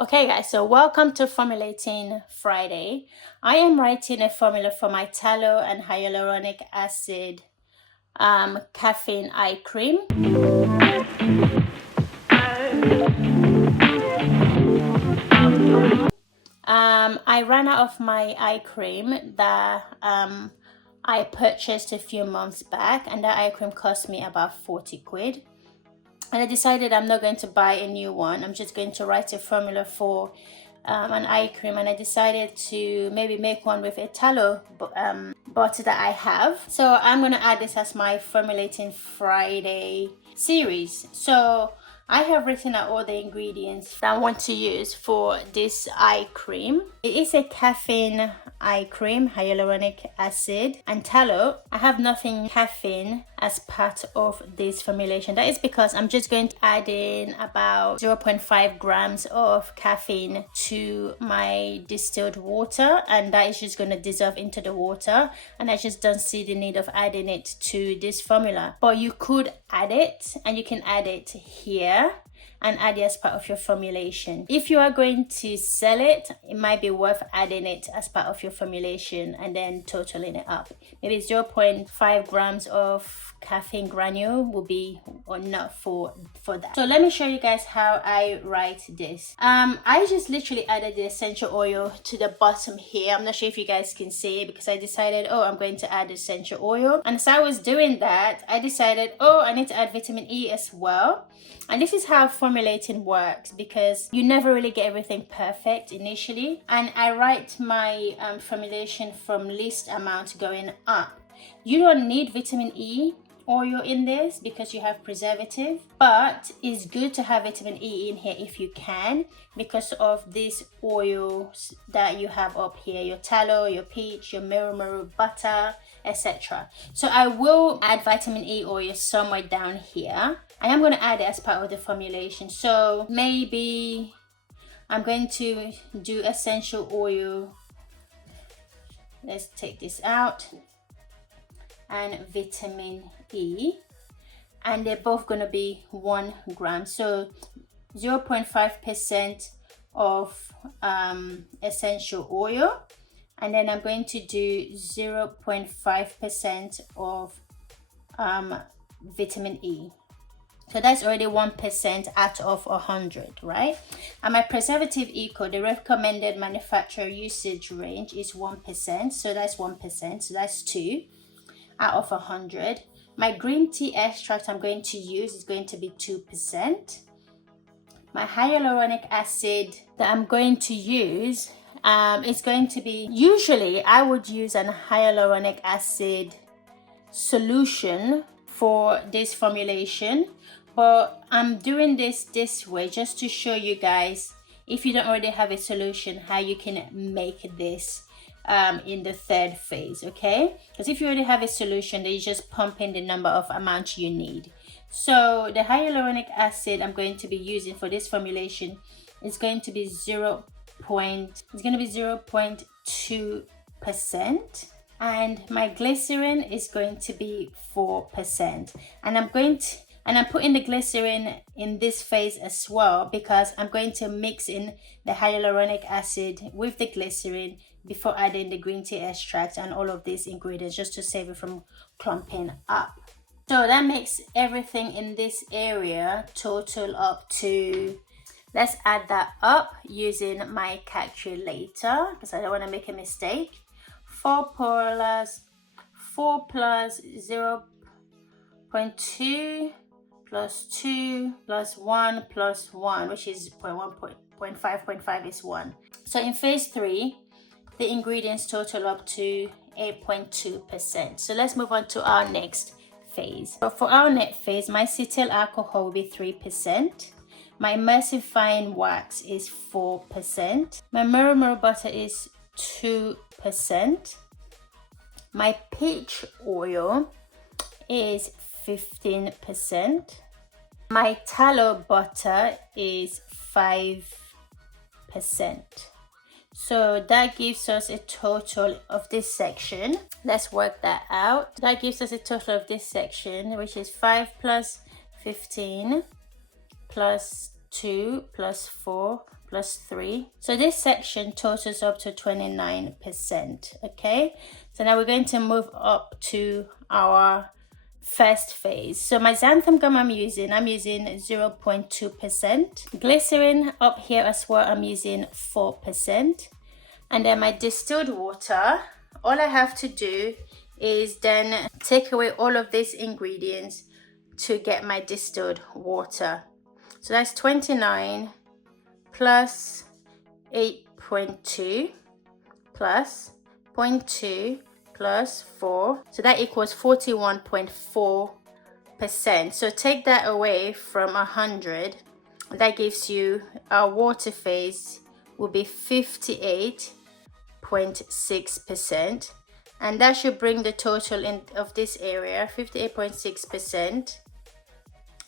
Okay guys, so welcome to Formulating Friday. I am writing a formula for my tallow and hyaluronic acid caffeine eye cream. I ran out of my eye cream that I purchased a few months back, and that eye cream cost me about 40 quid. And I decided I'm not going to buy a new one. I'm just going to write a formula for an eye cream, and I decided to maybe make one with a tallow butter that I have. So I'm going to add this as my Formulating Friday series. So I have written out all the ingredients that I want to use for this eye cream. It is a caffeine eye cream, hyaluronic acid and tallow. I have nothing caffeine as part of this formulation. That is because I'm just going to add in about 0.5 grams of caffeine to my distilled water, and that is just going to dissolve into the water, and I just don't see the need of adding it to this formula. But you could add it, and you can add it here and add it as part of your formulation. If you are going to sell it, it might be worth adding it as part of your formulation and then totaling it up. Maybe 0.5 grams of caffeine granule will be enough for that. So let me show you guys how I write this. I just literally added the essential oil to the bottom here. I'm not sure if you guys can see it because I decided, oh, I'm going to add essential oil. And as I was doing that, I decided, oh, I need to add vitamin E as well. And this is how formulating works, because you never really get everything perfect initially. And I write my formulation from least amount going up. You don't need vitamin E oil in this because you have preservative, but it's good to have vitamin E in here if you can, because of these oils that you have up here, your tallow, your peach, your murumuru butter, etc. So I will add vitamin E oil somewhere down here. I am going to add it as part of the formulation. So maybe I'm going to do essential oil. Let's take this out. And vitamin E. And they're both going to be 1 gram. So 0.5% of essential oil. And then I'm going to do 0.5% of vitamin E. So that's already 1% out of 100, right? And my preservative eco, the recommended manufacturer usage range is 1%. So that's 1%. So that's 2 out of 100. My green tea extract I'm going to use is going to be 2%. My hyaluronic acid that I'm going to use is going to be, usually I would use an hyaluronic acid solution for this formulation, but I'm doing this way just to show you guys, if you don't already have a solution, how you can make this in the third phase, okay? Because if you already have a solution, then you just pump in the number of amount you need. So the hyaluronic acid I'm going to be using for this formulation is going to be 0.2%, and my glycerin is going to be 4%. And I'm putting the glycerin in this phase as well, because I'm going to mix in the hyaluronic acid with the glycerin before adding the green tea extract and all of these ingredients, just to save it from clumping up. So that makes everything in this area total up to, let's add that up using my calculator because I don't want to make a mistake. 4 plus 0.2 plus 2 plus 1 plus 1, which is 0.5 is 1. So in phase 3, the ingredients total up to 8.2%. So let's move on to our next phase. So for our next phase, my cetyl alcohol will be 3%. My emulsifying wax is 4%. My murumuru butter is 2%. My peach oil is 15%. My tallow butter is 5%. So that gives us a total of this section. Let's work that out. That gives us a total of this section, which is 5 plus 15 plus 2 plus 4 plus 3. So this section totals up to 29%, okay? So now we're going to move up to our first phase. So my xanthan gum I'm using 0.2%. Glycerin up here as well, I'm using 4%. And then my distilled water, all I have to do is then take away all of these ingredients to get my distilled water. So that's 29 plus 8.2 plus 0.2 plus 4. So that equals 41.4%. So take that away from 100. That gives you our water phase will be 58.6%. And that should bring the total in of this area 58.6%.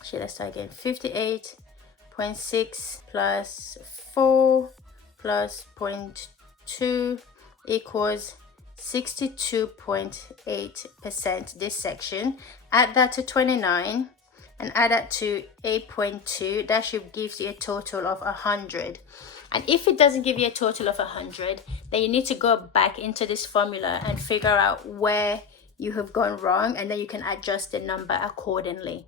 Actually, let's start again. 58.6 plus 4 plus 0.2 equals 62.8%. This section. Add that to 29 and add that to 8.2. That should give you a total of 100. And if it doesn't give you a total of 100, then you need to go back into this formula and figure out where you have gone wrong, and then you can adjust the number accordingly.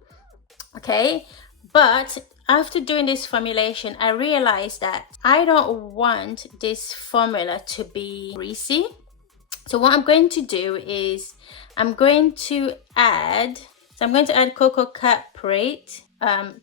Okay, but after doing this formulation, I realized that I don't want this formula to be greasy. So what I'm going to do is I'm going to add cocoa caprate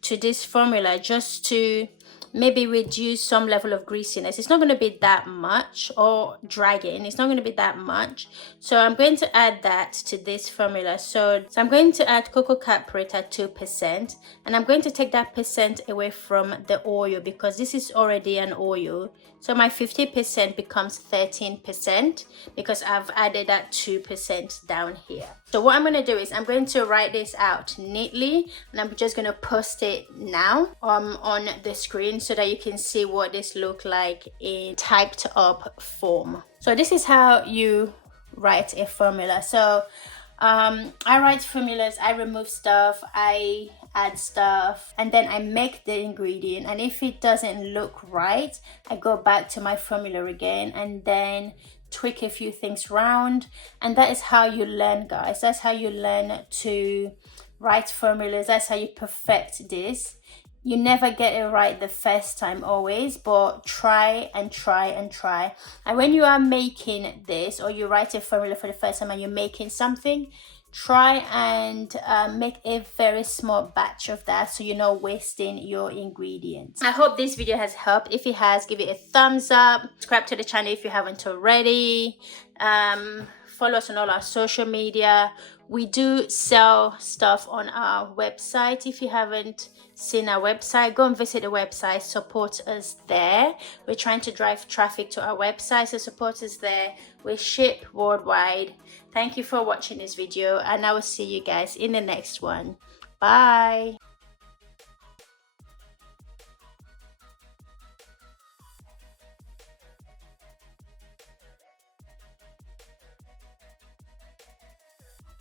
to this formula, just to maybe reduce some level of greasiness. It's not going to be that much, or dragging. It's not going to be that much. So I'm going to add that to this formula. So I'm going to add cocoa caprate at 2%, and I'm going to take that percent away from the oil because this is already an oil. So my 50% becomes 13% because I've added that 2% down here. So what I'm going to do is I'm going to write this out neatly, and I'm just going to post it now on the screen so that you can see what this looks like in typed up form. So this is how you write a formula. So I write formulas, I remove stuff, I add stuff, and then I make the ingredient, and if it doesn't look right, I go back to my formula again and then tweak a few things around. And that is how you learn, guys. That's how you learn to write formulas. That's how you perfect this. You never get it right the first time always, but try and try and try. And when you are making this, or you write a formula for the first time and you're making something, try and make a very small batch of that so you're not wasting your ingredients. I hope this video has helped. If it has, give it a thumbs up. Subscribe to the channel if you haven't already. Follow us on all our social media. We do sell stuff on our website. If you haven't seen our website, go and visit the website, support us there. We're trying to drive traffic to our website, so support us there. We ship worldwide. Thank you for watching this video, and I will see you guys in the next one. Bye.